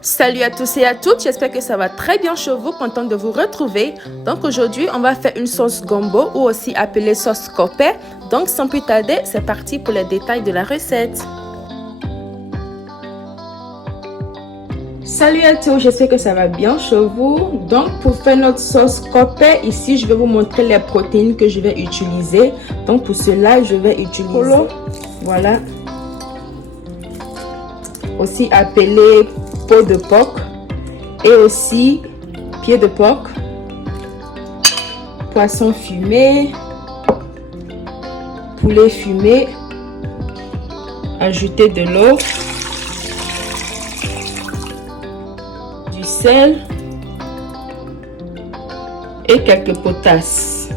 Salut à tous et à toutes, j'espère que ça va très bien chez vous, contente de vous retrouver. Donc aujourd'hui, on va faire une sauce gombo ou aussi appelée sauce koppé. Donc sans plus tarder, c'est parti pour les détails de la recette. Salut à tous, j'espère que ça va bien chez vous. Donc pour faire notre sauce koppé, ici je vais vous montrer les protéines que je vais utiliser. Donc pour cela, je vais utiliser, voilà, aussi appelé peau de porc et aussi pied de porc, poisson fumé, poulet fumé, ajouter de l'eau, du sel et quelques potasses,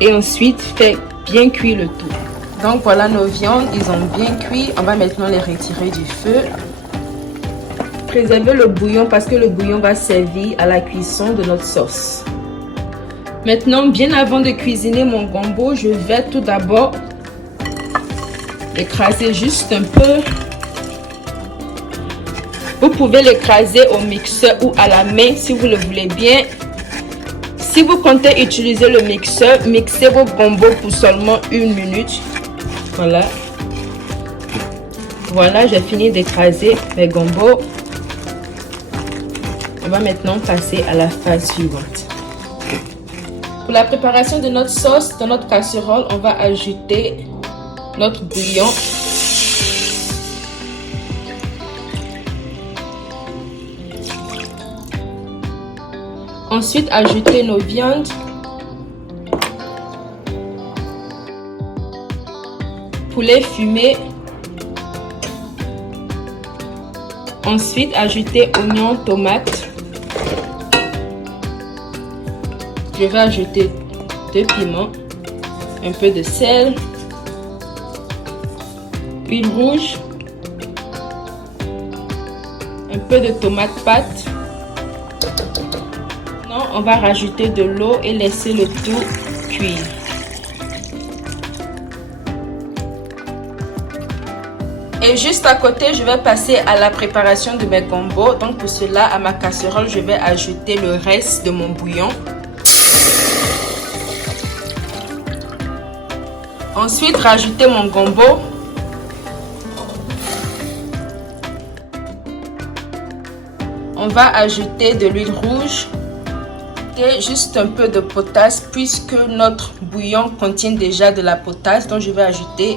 et ensuite faire bien cuire le tout. Donc voilà nos viandes, ils ont bien cuit. On va maintenant les retirer du feu. Préservez le bouillon parce que le bouillon va servir à la cuisson de notre sauce. Maintenant, bien avant de cuisiner mon gombo, je vais tout d'abord l'écraser juste un peu. Vous pouvez l'écraser au mixeur ou à la main si vous le voulez bien. Si vous comptez utiliser le mixeur, mixez vos gombos pour seulement 1 minute. Voilà. Voilà, j'ai fini d'écraser mes gombos. On va maintenant passer à la phase suivante. Pour la préparation de notre sauce, dans notre casserole, on va ajouter notre bouillon. Ensuite, ajouter nos viandes. Poulet fumé. Ensuite, ajouter oignons, tomates. Je vais ajouter 2 piments, un peu de sel, huile rouge, un peu de tomate pâte. Maintenant, on va rajouter de l'eau et laisser le tout cuire. Et juste à côté, je vais passer à la préparation de mes gombos. Donc pour cela, à ma casserole, je vais ajouter le reste de mon bouillon. Ensuite, rajouter mon gombo. On va ajouter de l'huile rouge et juste un peu de potasse puisque notre bouillon contient déjà de la potasse. Donc je vais ajouter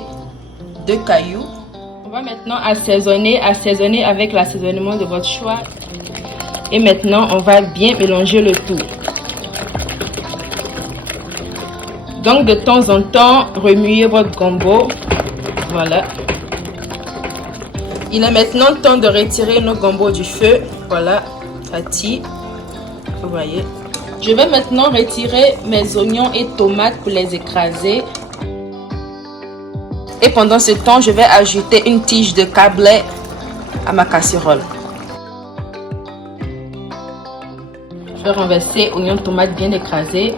2 cailloux. On va maintenant assaisonner avec l'assaisonnement de votre choix. Et maintenant, on va bien mélanger le tout. Donc, de temps en temps, remuez votre gombo. Voilà. Il est maintenant temps de retirer nos gombos du feu. Voilà, ça tire. Vous voyez. Je vais maintenant retirer mes oignons et tomates pour les écraser. Et pendant ce temps, je vais ajouter une tige de cablé à ma casserole. Je vais renverser oignons et tomates bien écrasés.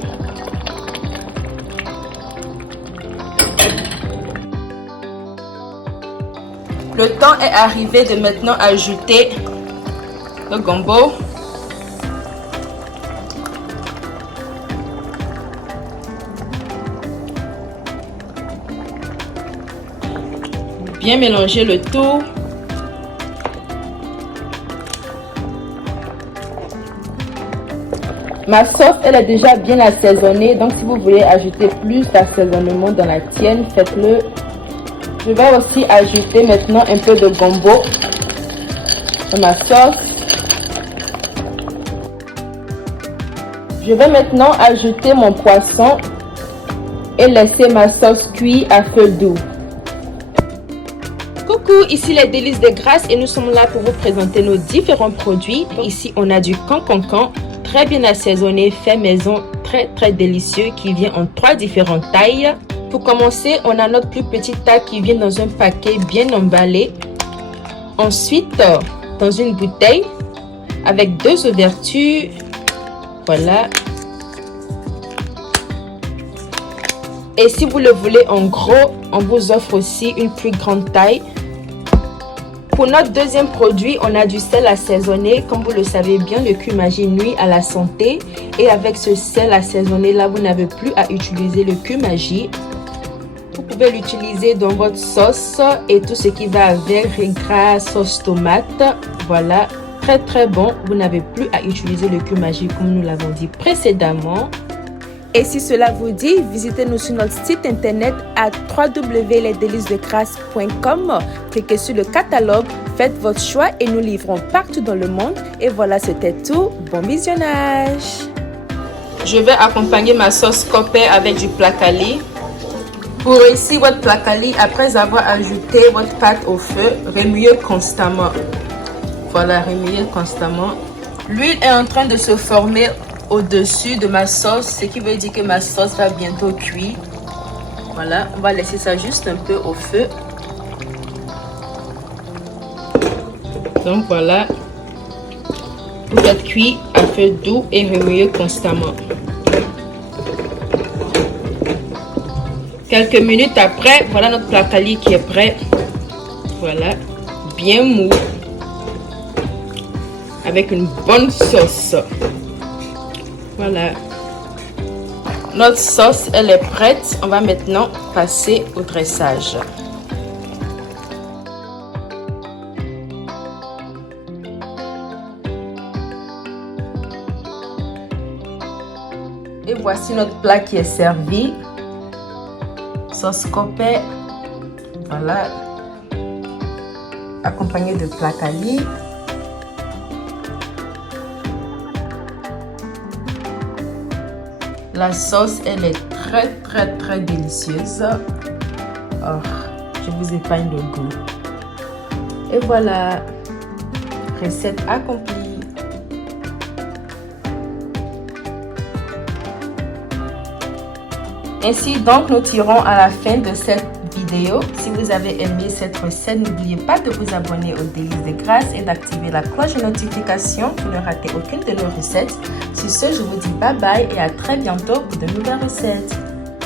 Le temps est arrivé de maintenant ajouter le gombo. Bien mélanger le tout. Ma sauce, elle est déjà bien assaisonnée. Donc, si vous voulez ajouter plus d'assaisonnement dans la tienne, faites-le. Je vais aussi ajouter maintenant un peu de gombo dans ma sauce. Je vais maintenant ajouter mon poisson et laisser ma sauce cuire à feu doux. Coucou, ici les délices de Grâce et nous sommes là pour vous présenter nos différents produits. Ici, on a du cancancan, très bien assaisonné, fait maison, très délicieux, qui vient en 3 différentes tailles. Pour commencer, on a notre plus petite taille qui vient dans un paquet bien emballé. Ensuite, dans une bouteille avec 2 ouvertures. Voilà. Et si vous le voulez en gros, on vous offre aussi une plus grande taille. Pour notre deuxième produit, on a du sel assaisonné. Comme vous le savez bien, le cumin-J nuit à la santé. Et avec ce sel assaisonné là, vous n'avez plus à utiliser le cumin-J. Vous pouvez l'utiliser dans votre sauce et tout ce qui va avec, riz gras, sauce tomate. Voilà, très bon. Vous n'avez plus à utiliser le cumin-J comme nous l'avons dit précédemment. Et si cela vous dit, visitez-nous sur notre site internet à www.lesdelicesdegrace.com. Cliquez sur le catalogue, faites votre choix et nous livrons partout dans le monde. Et voilà, c'était tout. Bon visionnage. Je vais accompagner ma sauce copé avec du placali. Pour réussir votre placali, après avoir ajouté votre pâte au feu, remuez constamment. Voilà, remuez constamment. L'huile est en train de se former au-dessus de ma sauce, ce qui veut dire que ma sauce va bientôt cuire. Voilà, on va laisser ça juste un peu au feu. Donc voilà, vous faites cuire à feu doux et remuez constamment. Quelques minutes après, voilà notre placali qui est prêt. Voilà, bien mou, avec une bonne sauce. Voilà, notre sauce elle est prête. On va maintenant passer au dressage. Et voici notre plat qui est servi. Sauce copé, voilà, accompagné de placali. La sauce, elle est très délicieuse. Oh, je vous épargne le goût. Et voilà, recette accomplie. Ainsi donc, nous tirons à la fin de cette vidéo. Si vous avez aimé cette recette, n'oubliez pas de vous abonner aux Délices de Grace et d'activer la cloche de notification pour ne rater aucune de nos recettes. Sur ce, je vous dis bye bye et à très bientôt pour de nouvelles recettes.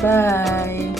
Bye!